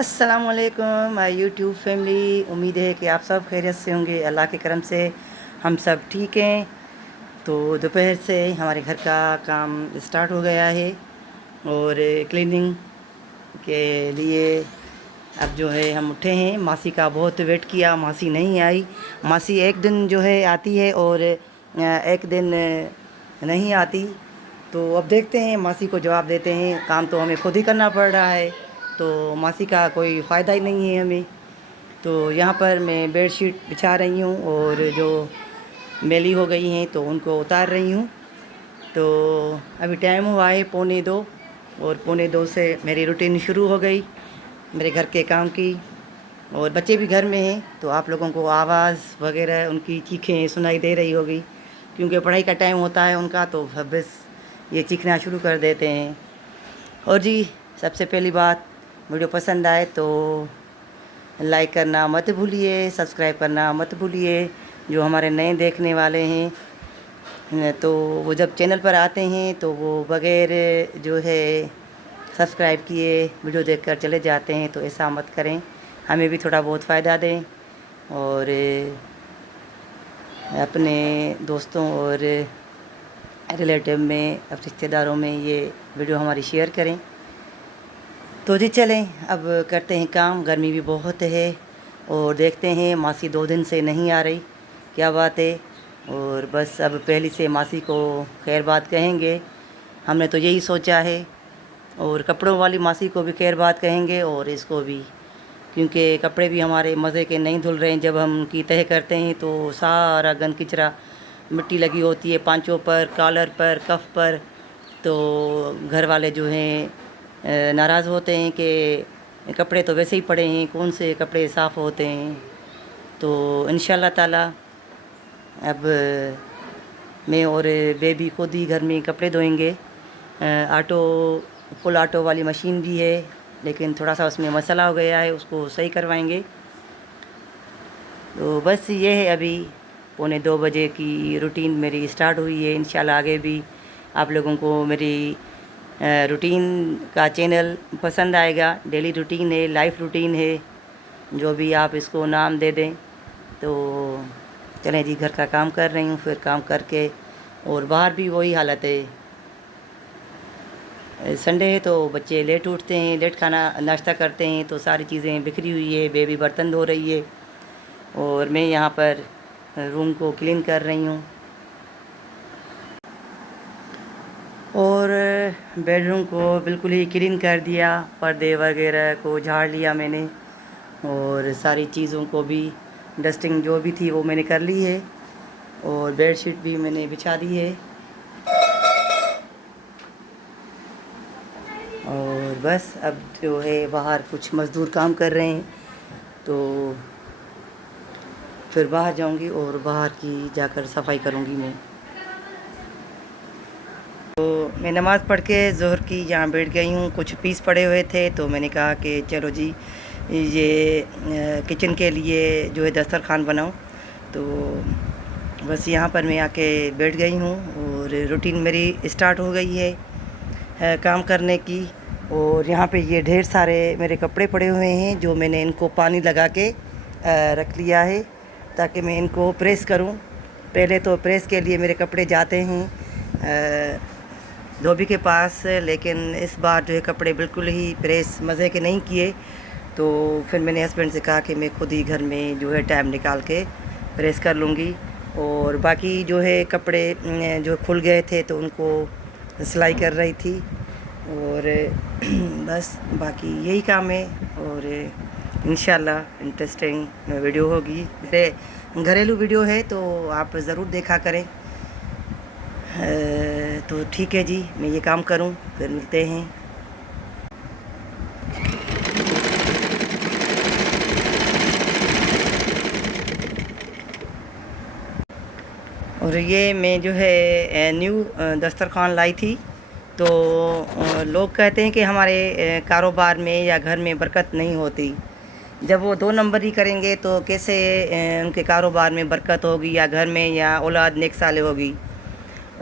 अस्सलामुअलैकुम my YouTube family. उम्मीद है कि आप सब खैरियत से होंगे। अल्लाह के करम से हम सब ठीक हैं। तो दोपहर से हमारे घर का काम स्टार्ट हो गया है और क्लीनिंग के लिए अब जो है हम उठे हैं। मासी का बहुत वेट किया, मासी नहीं आई। मासी एक दिन जो है आती है और एक दिन नहीं आती। तो अब देखते हैं, मासी को जवाब देते हैं। काम तो हमें खुद ही करना पड़ रहा है, तो मासी का कोई फ़ायदा ही नहीं है हमें। तो यहाँ पर मैं बेडशीट बिछा रही हूँ और जो मैली हो गई हैं तो उनको उतार रही हूँ। तो अभी टाइम हुआ है 1:45 और 1:45 से मेरी रूटीन शुरू हो गई मेरे घर के काम की। और बच्चे भी घर में हैं, तो आप लोगों को आवाज़ वगैरह उनकी चीखें सुनाई दे रही होगी, क्योंकि पढ़ाई का टाइम होता है उनका, तो बस ये चीखना शुरू कर देते हैं। और जी, सबसे पहली बात, वीडियो पसंद आए तो लाइक करना मत भूलिए, सब्सक्राइब करना मत भूलिए। जो हमारे नए देखने वाले हैं तो वो जब चैनल पर आते हैं तो वो बग़ैर जो है सब्सक्राइब किए वीडियो देखकर चले जाते हैं, तो ऐसा मत करें। हमें भी थोड़ा बहुत फ़ायदा दें और अपने दोस्तों और रिलेटिव में, अब रिश्तेदारों में ये वीडियो हमारी शेयर करें। तो जी चलें, अब करते हैं काम। गर्मी भी बहुत है और देखते हैं, मासी 2 दिन से नहीं आ रही, क्या बात है। और बस अब पहली से मासी को खैर बात कहेंगे, हमने तो यही सोचा है। और कपड़ों वाली मासी को भी खैर बात कहेंगे और इसको भी, क्योंकि कपड़े भी हमारे मज़े के नहीं धुल रहे हैं। जब हम की तह करते हैं तो सारा गंद किचरा मिट्टी लगी होती है पांचों पर, कॉलर पर, कफ पर। तो घर वाले जो हैं नाराज़ होते हैं कि कपड़े तो वैसे ही पड़े हैं, कौन से कपड़े साफ़ होते हैं। तो इंशाल्लाह ताला अब मैं और बेबी खुद ही घर में कपड़े धोएंगे। फुल ऑटो वाली मशीन भी है, लेकिन थोड़ा सा उसमें मसला हो गया है, उसको सही करवाएंगे। तो बस ये है, अभी 1:45 बजे की रूटीन मेरी स्टार्ट हुई है। इंशाल्लाह आगे भी आप लोगों को मेरी रूटीन का चैनल पसंद आएगा। डेली रूटीन है, लाइफ रूटीन है, जो भी आप इसको नाम दे दें। तो चलें जी, घर का काम कर रही हूँ, फिर काम करके, और बाहर भी वही हालत है। संडे है तो बच्चे लेट उठते हैं, लेट खाना नाश्ता करते हैं, तो सारी चीज़ें बिखरी हुई है। बेबी बर्तन धो रही है और मैं यहाँ पर रूम को क्लीन कर रही हूँ। और बेडरूम को बिल्कुल ही क्लीन कर दिया, पर्दे वगैरह को झाड़ लिया मैंने, और सारी चीज़ों को भी डस्टिंग जो भी थी वो मैंने कर ली है, और बेडशीट भी मैंने बिछा दी है। और बस अब जो है बाहर कुछ मज़दूर काम कर रहे हैं, तो फिर बाहर जाऊंगी और बाहर की जाकर सफाई करूंगी मैं। तो मैं नमाज़ पढ़ के ज़ोहर की यहाँ बैठ गई हूँ। कुछ पीस पड़े हुए थे, तो मैंने कहा कि चलो जी, ये किचन के लिए जो है दस्तरखान बनाऊँ। तो बस यहाँ पर मैं आके बैठ गई हूँ और रूटीन मेरी स्टार्ट हो गई है काम करने की। और यहाँ पे ये ढेर सारे मेरे कपड़े पड़े हुए हैं, जो मैंने इनको पानी लगा के रख लिया है, ताकि मैं इनको प्रेस करूँ। पहले तो प्रेस के लिए मेरे कपड़े जाते हैं धोबी के पास, लेकिन इस बार जो है कपड़े बिल्कुल ही प्रेस मज़े के नहीं किए। तो फिर मैंने हस्बैंड से कहा कि मैं खुद ही घर में जो है टाइम निकाल के प्रेस कर लूँगी। और बाकी जो है कपड़े जो खुल गए थे तो उनको सिलाई कर रही थी। और बस बाकी यही काम है। और इंशाल्लाह इंटरेस्टिंग वीडियो होगी। मेरे घरेलू वीडियो है, तो आप ज़रूर देखा करें। तो ठीक है जी, मैं ये काम करूं, फिर मिलते हैं। और ये मैं जो है न्यू दस्तरखान लाई थी। तो लोग कहते हैं कि हमारे कारोबार में या घर में बरकत नहीं होती। जब वो 2 नंबर ही करेंगे तो कैसे उनके कारोबार में बरकत होगी, या घर में, या औलाद नेक साले होगी।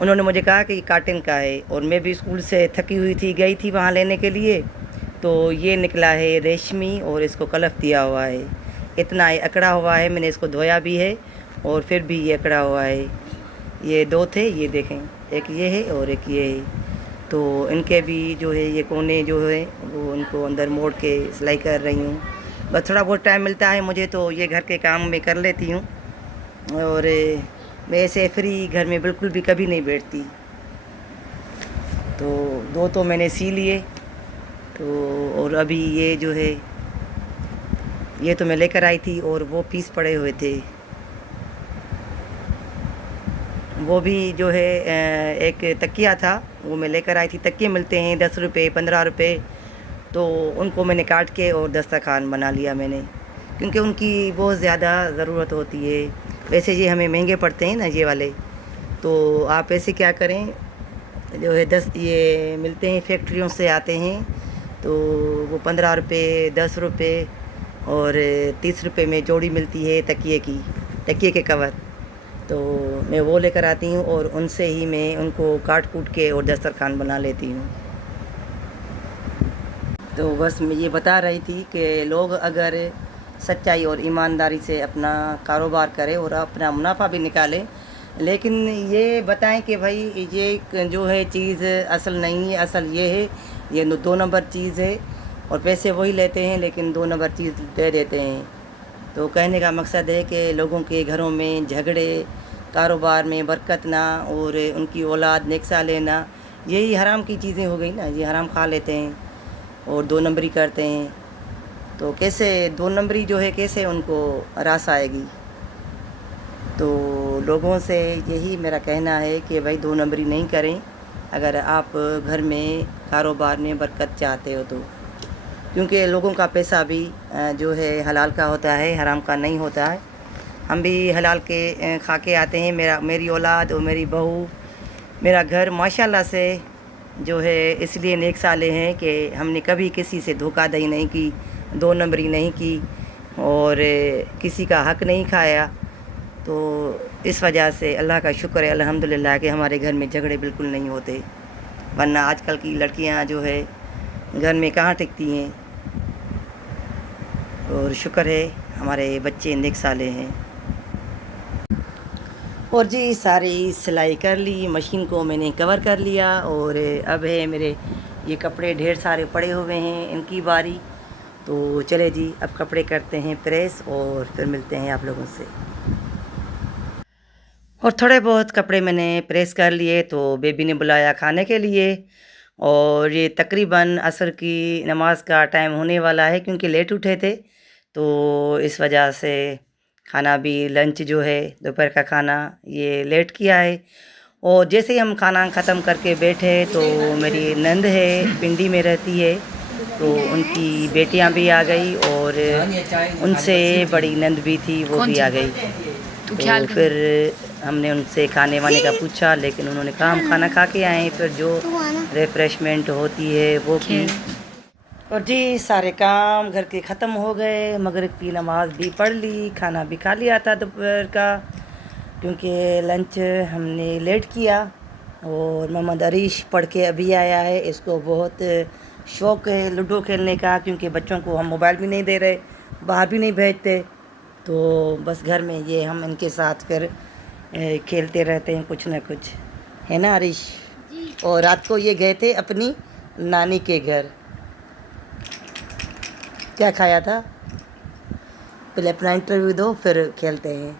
उन्होंने मुझे कहा कि काटन का है, और मैं भी स्कूल से थकी हुई थी, गई थी वहाँ लेने के लिए। तो ये निकला है रेशमी और इसको कलफ दिया हुआ है। इतना अकड़ा हुआ है, मैंने इसको धोया भी है और फिर भी ये अकड़ा हुआ है। ये दो थे, ये देखें, एक ये है और एक ये है। तो इनके भी जो है ये कोने जो है वो उनको अंदर मोड़ के सिलाई कर रही हूँ। बस थोड़ा बहुत टाइम मिलता है मुझे तो ये घर के काम में कर लेती हूँ, और मैं ऐसे फ्री घर में बिल्कुल भी कभी नहीं बैठती। तो दो तो मैंने सी लिए, तो और अभी ये जो है ये तो मैं लेकर आई थी, और वो पीस पड़े हुए थे, वो भी जो है एक तकिया था वो मैं लेकर आई थी। तकिए मिलते हैं 10 रुपये 15 रुपये, तो उनको मैंने काट के और दस्तरखान बना लिया मैंने, क्योंकि उनकी बहुत ज़्यादा ज़रूरत होती है। वैसे ये हमें महंगे पड़ते हैं ना ये वाले, तो आप ऐसे क्या करें, जो है 10 ये मिलते हैं, फैक्ट्रियों से आते हैं, तो वो 15 रुपये 10 रुपये और 30 रुपये में जोड़ी मिलती है तकिए के कवर। तो मैं वो लेकर आती हूँ और उनसे ही मैं उनको काट कूट के और दस्तरखान बना लेती हूँ। तो बस मैं ये बता रही थी कि लोग अगर सच्चाई और ईमानदारी से अपना कारोबार करें और अपना मुनाफा भी निकालें, लेकिन ये बताएं कि भाई ये जो है चीज़ असल नहीं है, असल ये है, ये 2 नंबर चीज़ है, और पैसे वही लेते हैं लेकिन 2 नंबर चीज़ दे देते हैं। तो कहने का मकसद है कि लोगों के घरों में झगड़े, कारोबार में बरकत ना, और उनकी औलाद नेक्सा लेना, यही हराम की चीज़ें हो गई ना। ये हराम खा लेते हैं और 2 नंबरी करते हैं, तो कैसे 2 नंबरी जो है कैसे उनको रास आएगी। तो लोगों से यही मेरा कहना है कि भाई 2 नंबरी नहीं करें अगर आप घर में कारोबार में बरकत चाहते हो तो, क्योंकि लोगों का पैसा भी जो है हलाल का होता है, हराम का नहीं होता है। हम भी हलाल के खा के आते हैं। मेरी औलाद और मेरी बहू, मेरा घर माशाल्लाह से जो है इसलिए नेक साले हैं कि हमने कभी किसी से धोखाधड़ी नहीं की, 2 नंबरी नहीं की, और किसी का हक नहीं खाया। तो इस वजह से अल्लाह का शुक्र है अल्हम्दुलिल्लाह कि हमारे घर में झगड़े बिल्कुल नहीं होते, वरना आजकल की लड़कियां जो है घर में कहाँ टिकती हैं। और शुक्र है हमारे बच्चे नेक साले हैं। और जी सारी सिलाई कर ली, मशीन को मैंने कवर कर लिया, और अब है मेरे ये कपड़े ढेर सारे पड़े हुए हैं, इनकी बारी। तो चले जी अब कपड़े करते हैं प्रेस और फिर मिलते हैं आप लोगों से। और थोड़े बहुत कपड़े मैंने प्रेस कर लिए, तो बेबी ने बुलाया खाने के लिए, और ये तकरीबन असर की नमाज़ का टाइम होने वाला है, क्योंकि लेट उठे थे तो इस वजह से खाना भी, लंच जो है दोपहर का खाना ये लेट किया है। और जैसे ही हम खाना ख़त्म करके बैठे तो मेरी नंद है, पिंडी में रहती है, तो उनकी बेटियां भी आ गई, और उनसे बड़ी नंद भी थी, वो भी आ गई। तो फिर हमने उनसे खाने वाने का पूछा, लेकिन उन्होंने कहा हम खाना खा के आए, फिर जो रिफ़्रेशमेंट होती है वो की। और जी सारे काम घर के ख़त्म हो गए, मगरिब की नमाज़ भी पढ़ ली, खाना भी खा लिया था दोपहर का, क्योंकि लंच हमने लेट किया। और मोहम्मद अरीश पढ़ के अभी आया है, इसको बहुत शौक़ है लूडो खेलने का, क्योंकि बच्चों को हम मोबाइल भी नहीं दे रहे, बाहर भी नहीं भेजते, तो बस घर में ये हम इनके साथ फिर खेलते रहते हैं कुछ ना कुछ, है ना अरीश। और रात को ये गए थे अपनी नानी के घर। क्या खाया था, पहले अपना इंटरव्यू दो फिर खेलते हैं।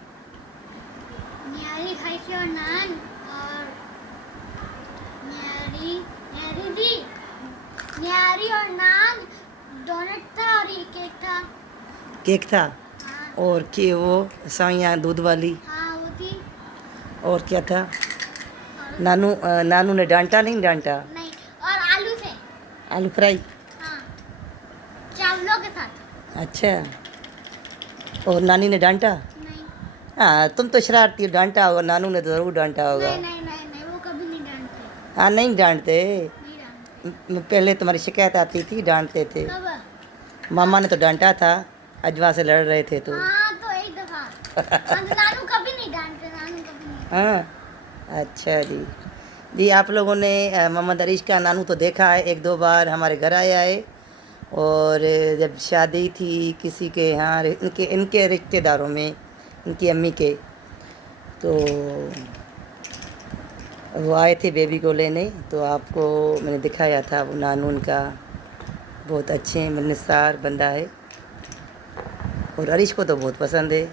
न्यारी खाई थी और नान, और न्यारी और नान, डोनट था और ये केक था। हाँ। और कि वो साइयाँ दूध वाली। हाँ वो थी। और क्या था, नानू ने डांटा नहीं डांटा? नहीं, और आलू थे। आलू फ्राई। हाँ, चावलों के साथ। अच्छा, और नानी ने डांटा? नहीं। हाँ तुम तो शरारती हो, डांटा होगा, नानू ने तो ज़रूर डांटा होगा। नहीं नहीं नहीं नहीं, वो कभी नहीं डांटते। हाँ नहीं डांटते, नहीं डांटते। पहले तुम्हारी शिकायत आती थी, डांटते थे। कब? मामा ने तो डांटा था, अजवा से लड़ रहे थे तो। हाँ तो एक दफा। नानू कभी नहीं डांटते, नानू कभी नहीं। हाँ अच्छा जी। आप लोगों ने मोहम्मद अरीश का नानू तो देखा है, 1-2 बार हमारे घर आया है, और जब शादी थी किसी के यहाँ इनके रिश्तेदारों में, इनकी अम्मी के, तो वो आए थे बेबी को लेने, तो आपको मैंने दिखाया था। वो नानू उनका बहुत अच्छे मिलनसार बंदा है और अरीश को तो बहुत पसंद है।